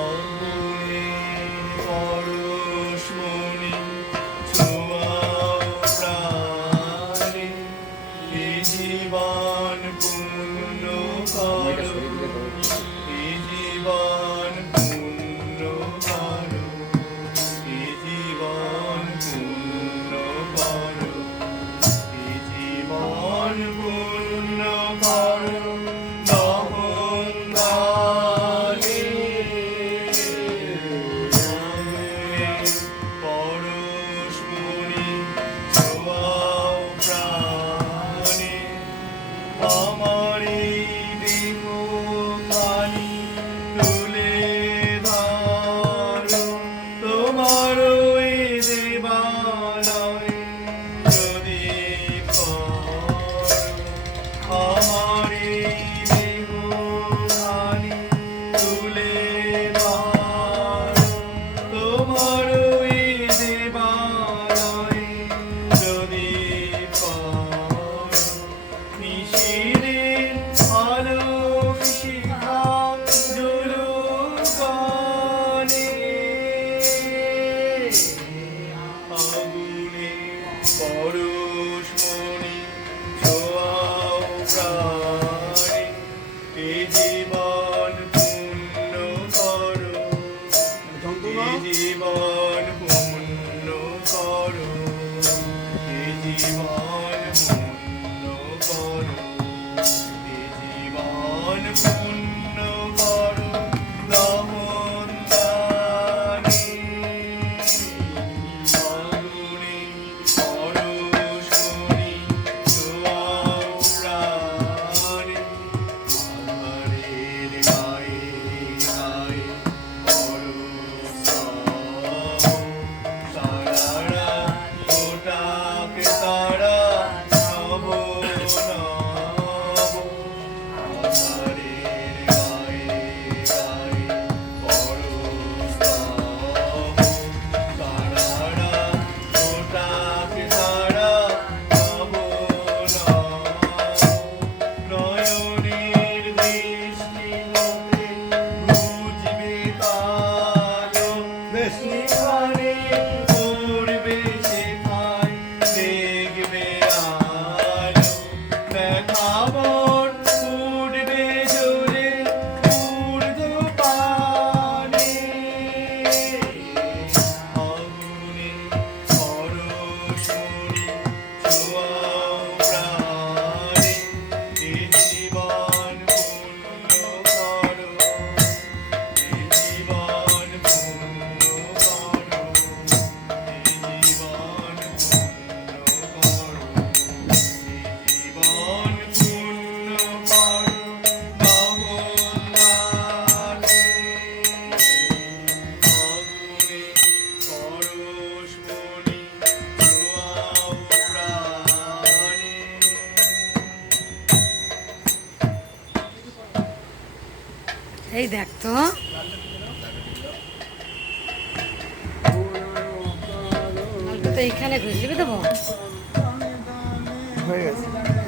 অঙ্গুলি পরশমণি ছোঁয়াও প্রাণে, এ জীবন পূর্ণ করো, এ জীবন পূর্ণ করো, এ জীবন পূর্ণ করো, এ জীবন পূর্ণ করো। দহন দানে পরশমণি ছোঁয়াও প্রাণে, আমার এই দেহ খানি তুলে ধরো, তোমার ওই দেবালয়ে প্রদীপ করো। আমার এই দেহ খানি তুলে ধরো, তোমার ওই দেবালয়ে প্রদীপ করো। নিশিরের আলোক শিখা জ্বলুক গানে, আগুনে পরশমণি ছোঁয়াও প্রাণে, এ জীবন পূর্ণ করো, এ জীবন পূর্ণ করো, এ জীবন পূর্ণ করো, এ জীবন পূর্ণ করো। দহন দানে আগুনে পরশমণি ছোঁয়াও প্রাণে, আধারের গায়ে গায়ে পরশমণি, তারারা ওটাক তারা নব নব, আধারের গায়ে গায়ে পরশমণি, তারারা ওটাক তারা নব নব। নয়নের দৃষ্টি হতে বুঝবে কালো, সেখানে পড়বে সেথায় দেখবে আলো। ব্যথাবন উঠবে জোরে ঊর্ধ্বপানে, আগুনে পরশমণি ছোঁয়াও প্রাণে, এ জীবন পূর্ণ করো, এ জীবন পূর্ণ করো, এ জীবন পূর্ণ করো, এ জীবন পূর্ণ করো। দহন দানে আগুনে পরশমণি ছোঁয়াও প্রাণে। এই দেখ তো, অল্প তো এইখানে ঘুষবি দেবো। হয়ে গেছে।